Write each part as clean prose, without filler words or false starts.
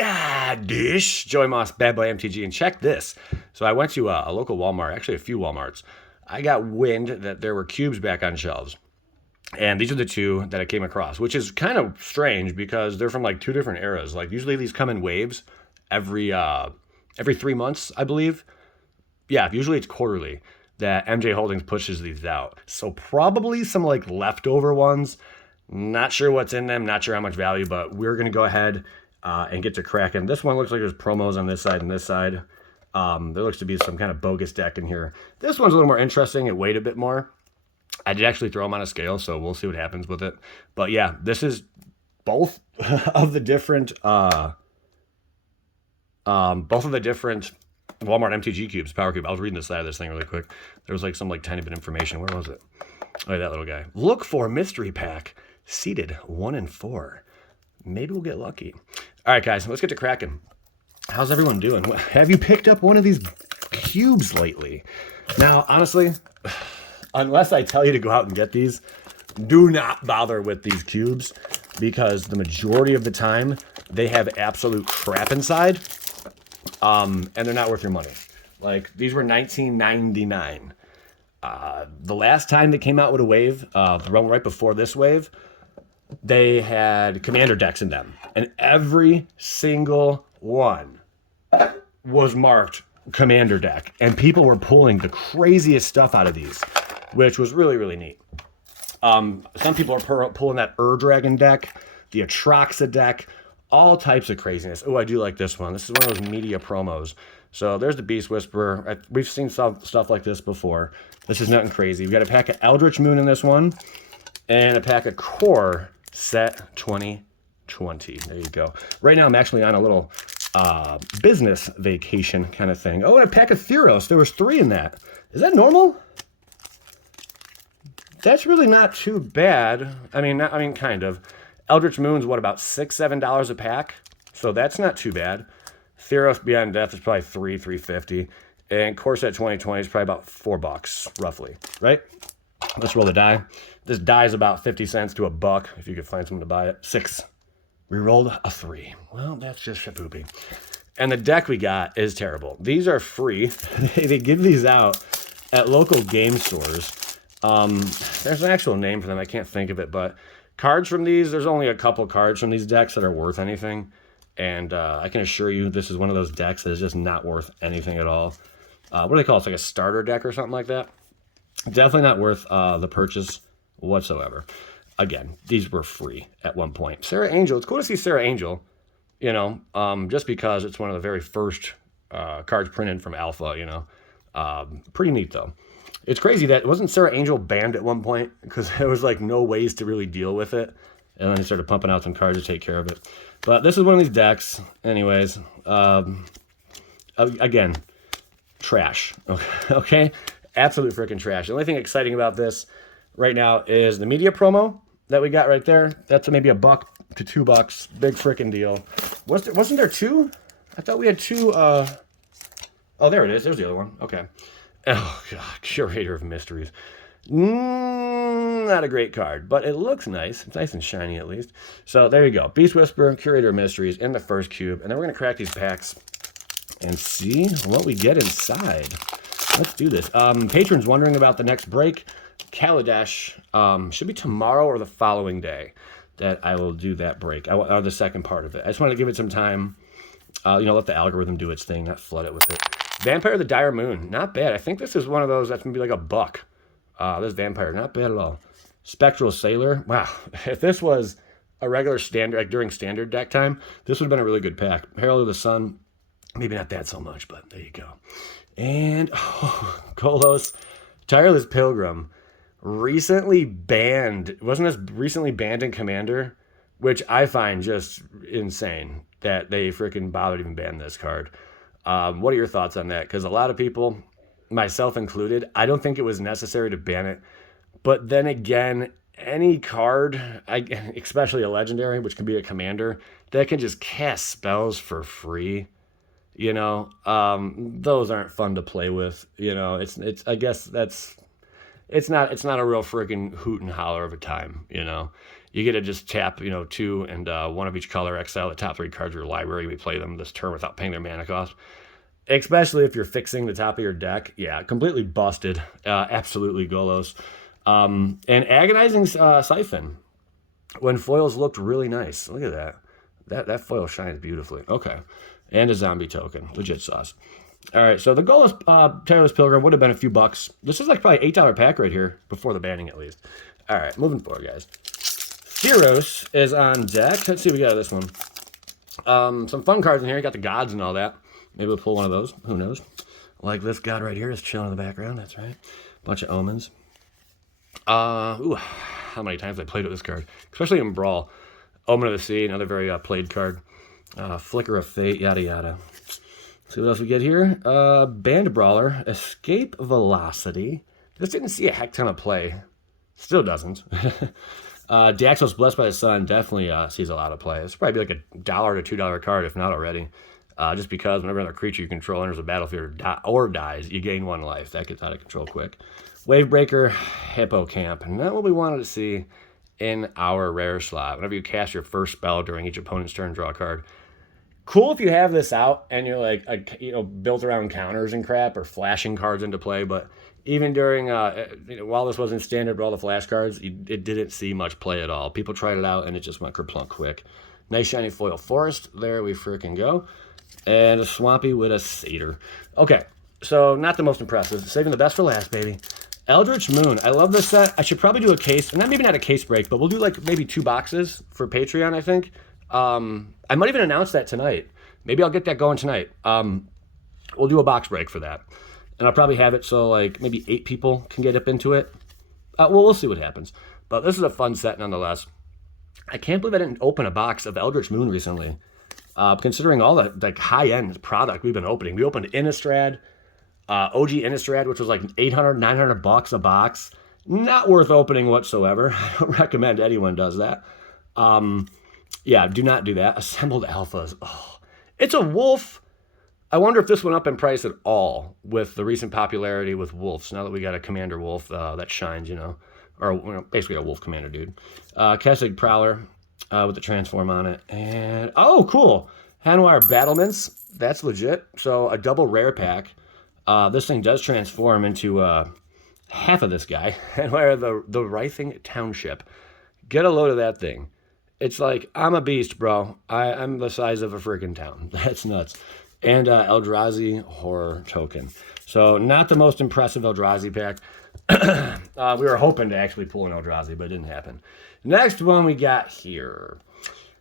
God dish, Joey Moss, Bad Boy MTG, and check this. So I went to a local Walmart, actually a few Walmarts. I got wind that there were cubes back on shelves. And these are the two that I came across, which is kind of strange because they're from like two different eras. Like usually these come in waves every 3 months, I believe. Yeah, usually it's quarterly that MJ Holdings pushes these out. So probably some like leftover ones. Not sure what's in them, not sure how much value, but we're going to go ahead and get to cracking. This one looks like there's promos on this side and this side. There looks to be some kind of bogus deck in here. This one's a little more interesting. It weighed a bit more. I did actually throw them on a scale, so we'll see what happens with it. But yeah, this is both of the different Walmart MTG cubes, Power Cube. I was reading the side of this thing really quick. There was like some like tiny bit of information. Where was it? Oh, that little guy. Look for mystery pack. Seeded 1 and 4. Maybe we'll get lucky. All right, guys, let's get to cracking. How's everyone doing? Have you picked up one of these cubes lately? Now, honestly, unless I tell you to go out and get these, do not bother with these cubes because the majority of the time they have absolute crap inside, and they're not worth your money. Like, these were $19.99. The last time they came out with a wave, the one right before this wave, they had commander decks in them, and every single one was marked commander deck, and people were pulling the craziest stuff out of these, which was really, really neat. Some people are pulling that Dragon deck, the Atraxa deck, all types of craziness. Oh, I do like this one. This is one of those media promos. So there's the Beast Whisperer. We've seen stuff like this before. This is nothing crazy. We've got a pack of Eldritch Moon in this one, and a pack of Core Set 2020. There you go. Right now I'm actually on a little business vacation kind of thing. Oh, and a pack of Theros. There was 3 in that. Is that normal? That's really not too bad. I mean, kind of. Eldritch Moon's what, about $6-7 a pack? So that's not too bad. Theros Beyond Death is probably $3.50. And Core Set 2020 is probably about $4, roughly, right? Let's roll the die. This die is about 50 cents to $1 if you could find someone to buy it. 6. We rolled a 3. Well, that's just shapoopy. And the deck we got is terrible. These are free. They give these out at local game stores. There's an actual name for them. I can't think of it, but cards from these, there's only a couple cards from these decks that are worth anything. And I can assure you this is one of those decks that is just not worth anything at all. What do they call it? It's like a starter deck or something like that. Definitely not worth the purchase whatsoever. Again, these were free at one point. Sarah Angel. It's cool to see Sarah Angel, you know, just because it's one of the very first cards printed from Alpha, you know. Pretty neat, though. It's crazy that wasn't Sarah Angel banned at one point because there was like no ways to really deal with it. And then they started pumping out some cards to take care of it. But this is one of these decks. Anyways, again, trash. Okay? Absolute freaking trash. The only thing exciting about this right now is the media promo that we got right there. That's maybe $1 to $2. Big freaking deal. Wasn't there 2? I thought we had 2. Oh, there it is. There's the other one. Okay. Oh, God. Curator of Mysteries. Not a great card, but it looks nice. It's nice and shiny, at least. So, there you go. Beast Whisperer, Curator of Mysteries in the first cube. And then we're going to crack these packs and see what we get inside. Let's do this. Patron's wondering about the next break. Kaladesh should be tomorrow or the following day that I will do that break. Or the second part of it. I just want to give it some time. Let the algorithm do its thing, not flood it with it. Vampire the Dire Moon. Not bad. I think this is one of those that's going to be like $1. This Vampire, not bad at all. Spectral Sailor. Wow. If this was a regular standard, like during standard deck time, this would have been a really good pack. Herald of the Sun. Maybe not that so much, but there you go. And, Kolos. Tireless Pilgrim. Recently banned. Wasn't this recently banned in Commander? Which I find just insane that they freaking bothered even ban this card. What are your thoughts on that? Because a lot of people, myself included, I don't think it was necessary to ban it. But then again, any card, especially a legendary, which can be a commander, that can just cast spells for free, those aren't fun to play with. It's I guess it's not a real freaking hoot and holler of a time. You get to just tap, 2 and 1 of each color, exile the top 3 cards of your library. We play them this turn without paying their mana cost. Especially if you're fixing the top of your deck. Yeah, completely busted. Absolutely Golos. And Agonizing Siphon. When foils looked really nice. Look at that. That foil shines beautifully. Okay. And a zombie token. Legit sauce. All right, so the Golos Tireless Pilgrim would have been a few bucks. This is like probably $8 pack right here, before the banning at least. All right, moving forward, guys. Theros is on deck. Let's see what we got this one. Some fun cards in here. You got the gods and all that. Maybe we'll pull one of those. Who knows? Like this god right here is chilling in the background. That's right. Bunch of omens. Ooh, how many times I played with this card, especially in Brawl. Omen of the Sea, another very played card. Flicker of Fate, yada yada. See what else we get here. Band Brawler, Escape Velocity. This didn't see a heck ton of play. Still doesn't. Daxos Blessed by the Sun definitely sees a lot of play. It's probably like $1 to $2 card, if not already. Just because whenever another creature you control enters the battlefield or dies, you gain 1 life. That gets out of control quick. Wavebreaker, Hippocamp. Not what we wanted to see in our rare slot. Whenever you cast your first spell during each opponent's turn, draw a card. Cool if you have this out and you're like, built around counters and crap or flashing cards into play. But even during, while this wasn't standard with all the flash cards, it didn't see much play at all. People tried it out and it just went kerplunk quick. Nice shiny foil forest. There we freaking go. And a Swampy with a Satyr. Okay, so not the most impressive. Saving the best for last, baby. Eldritch Moon. I love this set. I should probably do a case, maybe not a case break, but we'll do like maybe 2 boxes for Patreon, I think. I might even announce that tonight. Maybe I'll get that going tonight. We'll do a box break for that. And I'll probably have it so like maybe 8 people can get up into it. Well, we'll see what happens. But this is a fun set nonetheless. I can't believe I didn't open a box of Eldritch Moon recently. Considering all the like high-end product we've been opening. We opened Innistrad, OG Innistrad, which was like $800, $900 a box. Not worth opening whatsoever. I don't recommend anyone does that. Yeah, do not do that. Assembled Alphas. Oh, it's a wolf. I wonder if this went up in price at all with the recent popularity with wolves. Now that we got a commander wolf that shines, or basically a wolf commander dude. Kessig Prowler with the transform on it. And, oh, cool. Hanwire Battlements. That's legit. So a double rare pack. This thing does transform into half of this guy. Hanwire the Writhing Township. Get a load of that thing. It's like, I'm a beast, bro. I'm the size of a freaking town. That's nuts. And Eldrazi Horror Token. So not the most impressive Eldrazi pack. We were hoping to actually pull an Eldrazi, but it didn't happen. Next one we got here.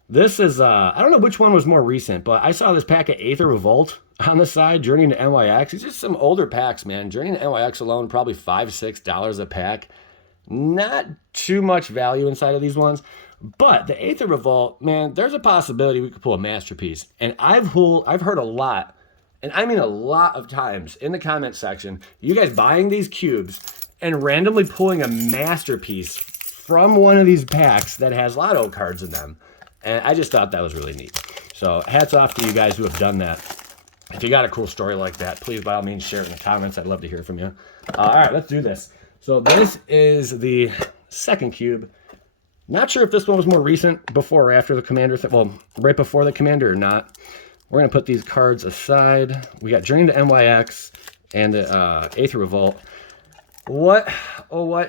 This is, I don't know which one was more recent, but I saw this pack of Aether Revolt on the side, Journey to NYX. It's just some older packs, man. Journey to NYX alone, probably $5, $6 a pack. Not too much value inside of these ones. But the Aether Revolt, man, there's a possibility we could pull a masterpiece. And I've heard a lot, and I mean a lot of times in the comment section, you guys buying these cubes and randomly pulling a masterpiece from one of these packs that has lotto cards in them. And I just thought that was really neat. So hats off to you guys who have done that. If you got a cool story like that, please by all means share it in the comments. I'd love to hear from you. All right, let's do this. So this is the second cube. Not sure if this one was more recent, before or after the commander. Well, right before the commander or not. We're going to put these cards aside. We got Journey to NYX and the Aether Revolt. What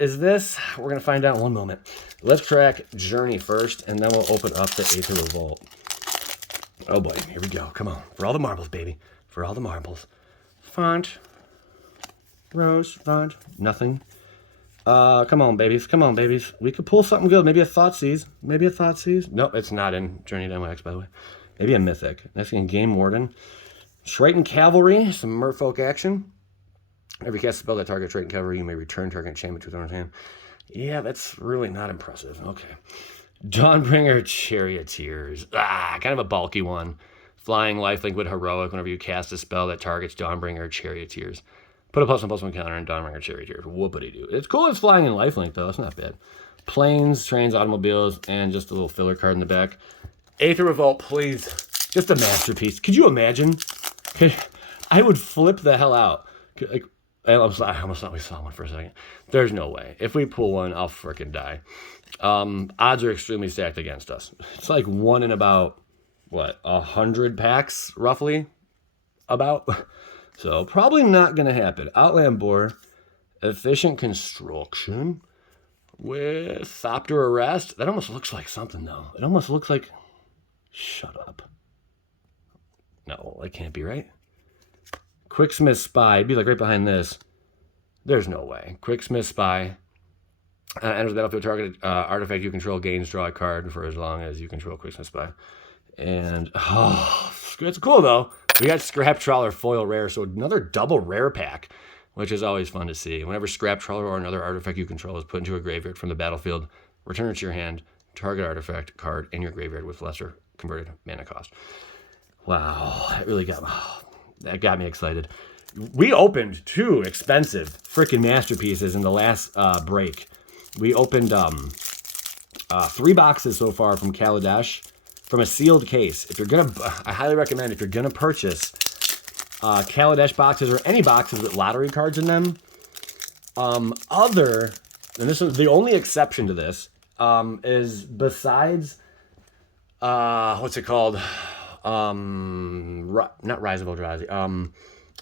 is this? We're going to find out in one moment. Let's crack Journey first, and then we'll open up the Aether Revolt. Oh boy, here we go. Come on. For all the marbles, baby. For all the marbles. Font. Rose. Font. Nothing. Come on, babies. Come on, babies. We could pull something good. Maybe a Thoughtseize. Maybe a Thoughtseize. Nope, it's not in Journey to NYX, by the way. Maybe a Mythic. Next thing, Game Warden. Triton Cavalry. Some Merfolk action. Every cast spell that target Triton Cavalry, you may return target enchantment to their own hand. Yeah, that's really not impressive. Okay. Dawnbringer Charioteers. Kind of a bulky one. Flying lifelink with Heroic whenever you cast a spell that targets Dawnbringer Charioteers. Put a +1/+1 counter in Dawnbringer Charioteers. Whoopity-doo. It's cool it's flying in lifelink, though. It's not bad. Planes, trains, automobiles, and just a little filler card in the back. Aether Revolt, please. Just a masterpiece. Could you imagine? I would flip the hell out. Like, I almost thought we saw one for a second. There's no way. If we pull one, I'll frickin' die. Odds are extremely stacked against us. It's like 1 in about, what, 100 packs, roughly? About. So, probably not going to happen. Outland Boar, Efficient Construction, with Thopter Arrest. That almost looks like something, though. It almost looks like... Shut up. No, that can't be right. Quicksmith Spy. It'd be like right behind this. There's no way. Quicksmith Spy. Enters the battlefield, target artifact you control gains, draw a card for as long as you control Quicksmith Spy. And, oh, it's cool, though. We got Scrap Trawler foil rare, so another double rare pack, which is always fun to see. Whenever Scrap Trawler or another artifact you control is put into a graveyard from the battlefield, return it to your hand, target artifact card in your graveyard with lesser converted mana cost. Wow, that got me excited. We opened 2 expensive freaking masterpieces in the last break. We opened 3 boxes so far from Kaladesh from a sealed case. If you're gonna, I highly recommend if you're gonna purchase Kaladesh boxes or any boxes with lottery cards in them. And this is the only exception to this, is besides what's it called? Not Rise of Eldrazi.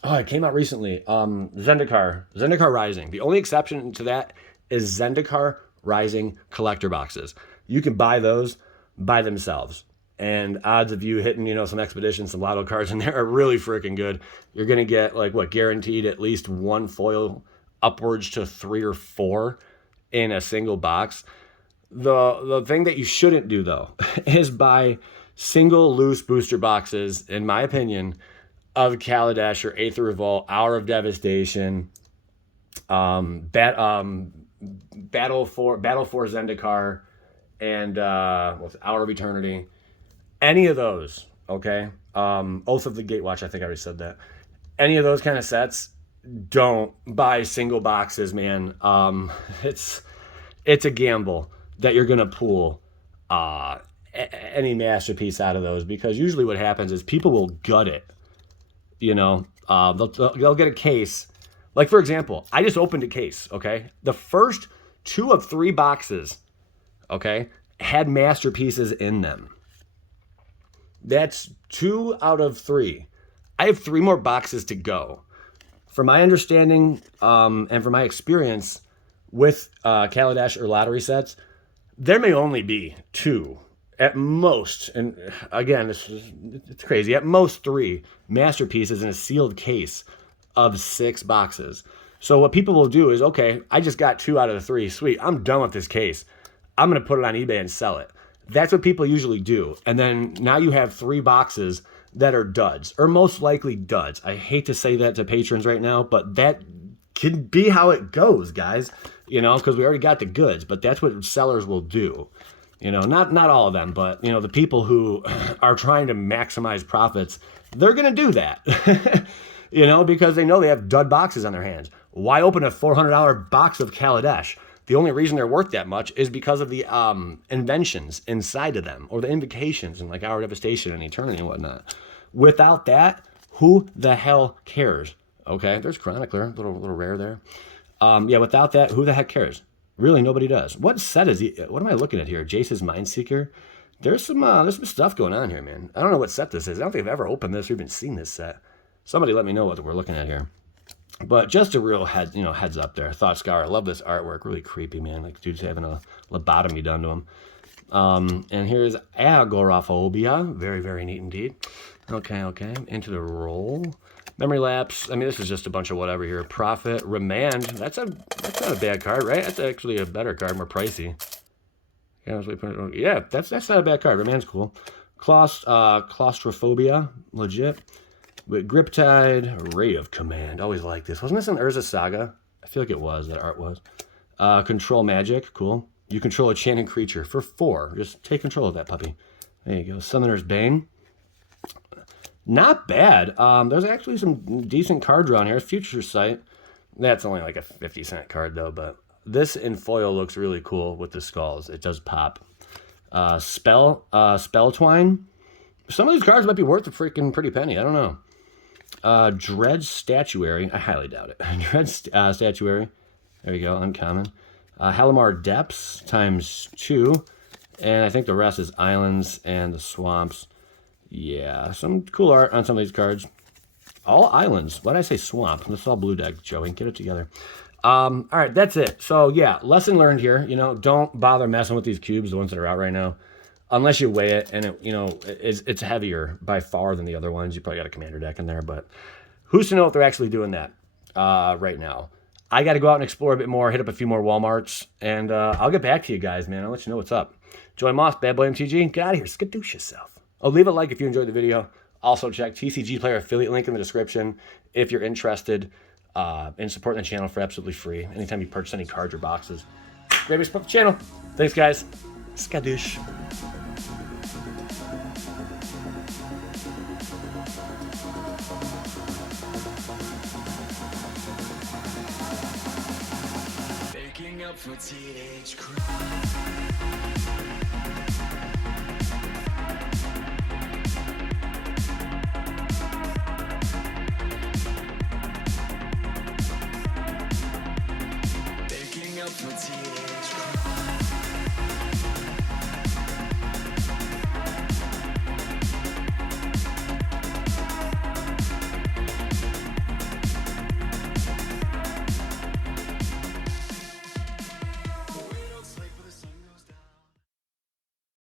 It came out recently. Zendikar Rising. The only exception to that is Zendikar Rising collector boxes. You can buy those by themselves. And odds of you hitting, some expeditions, some lotto cards in there are really freaking good. You're going to get, guaranteed at least 1 foil, upwards to 3 or 4 in a single box. The thing that you shouldn't do, though, is buy single loose booster boxes, in my opinion, of Kaladesh or Aether Revolt, Hour of Devastation, Battle for Zendikar, and Hour of Eternity. Any of those, okay? Oath of the Gatewatch, I think I already said that. Any of those kind of sets, don't buy single boxes, man. It's a gamble that you're going to pull any masterpiece out of those, because usually what happens is people will gut it. They'll get a case. Like, for example, I just opened a case, okay? The first 2 of 3 boxes, okay, had masterpieces in them. That's 2 out of 3. I have 3 more boxes to go. From my understanding and from my experience with Kaladesh or lottery sets, there may only be 2 at most. And again, it's crazy. At most 3 masterpieces in a sealed case of 6 boxes. So what people will do is, okay, I just got 2 out of the 3. Sweet, I'm done with this case. I'm going to put it on eBay and sell it. That's what people usually do. And then now you have 3 boxes that are duds, or most likely duds. I hate to say that to patrons right now, but that can be how it goes, guys. Because we already got the goods, but that's what sellers will do. Not all of them, but, the people who are trying to maximize profits, they're going to do that, because they know they have dud boxes on their hands. Why open a $400 box of Kaladesh? The only reason they're worth that much is because of the inventions inside of them, or the invocations and Hour of Devastation and Eternity and whatnot. Without that, who the hell cares? Okay, there's Chronicler, little rare there. Without that, who the heck cares? Really, nobody does. What set is he? What am I looking at here? Jace's Mindseeker. There's some stuff going on here, man. I don't know what set this is. I don't think I've ever opened this or even seen this set. Somebody let me know what we're looking at here. But just a real heads up there. Thought Scour. I love this artwork. Really creepy, man. Like dude's having a lobotomy done to him. And here's Agoraphobia. Very, very neat indeed. Okay. Into the roll. Memory Lapse. I mean, this is just a bunch of whatever here. Prophet. Remand. That's not a bad card, right? That's actually a better card, more pricey. Yeah, that's not a bad card. Remand's cool. Claustrophobia. Legit. With Griptide, Ray of Command. Always like this. Wasn't this an Urza Saga? I feel like it was. That art was. Control Magic. Cool. You control a chanting creature for 4. Just take control of that puppy. There you go. Summoner's Bane. Not bad. There's actually some decent card drawn here. Future Sight. That's only like a 50-cent card, though. But this in foil looks really cool with the skulls. It does pop. Spell Twine. Some of these cards might be worth a freaking pretty penny. I don't know. Dread Statuary. I highly doubt it. Dread Statuary. There you go, uncommon. Halimar Depths ×2. And I think the rest is Islands and the Swamps. Yeah, some cool art on some of these cards. All Islands. Why did I say Swamp? This is all blue deck, Joey. Get it together. All right, that's it. So, yeah, lesson learned here. You know, don't bother messing with these cubes, the ones that are out right now. Unless you weigh it, and, it's heavier by far than the other ones. You probably got a commander deck in there, but who's to know if they're actually doing that right now? I got to go out and explore a bit more, hit up a few more Walmarts, and I'll get back to you guys, man. I'll let you know what's up. Joey Moss, Bad Boy MTG, get out of here. Skadoosh yourself. Oh, leave a like if you enjoyed the video. Also, check TCG Player affiliate link in the description if you're interested in supporting the channel for absolutely free. Anytime you purchase any cards or boxes. Great way to support the channel. Thanks, guys. Skadoosh. Up for teenage crime. Baking up for teenage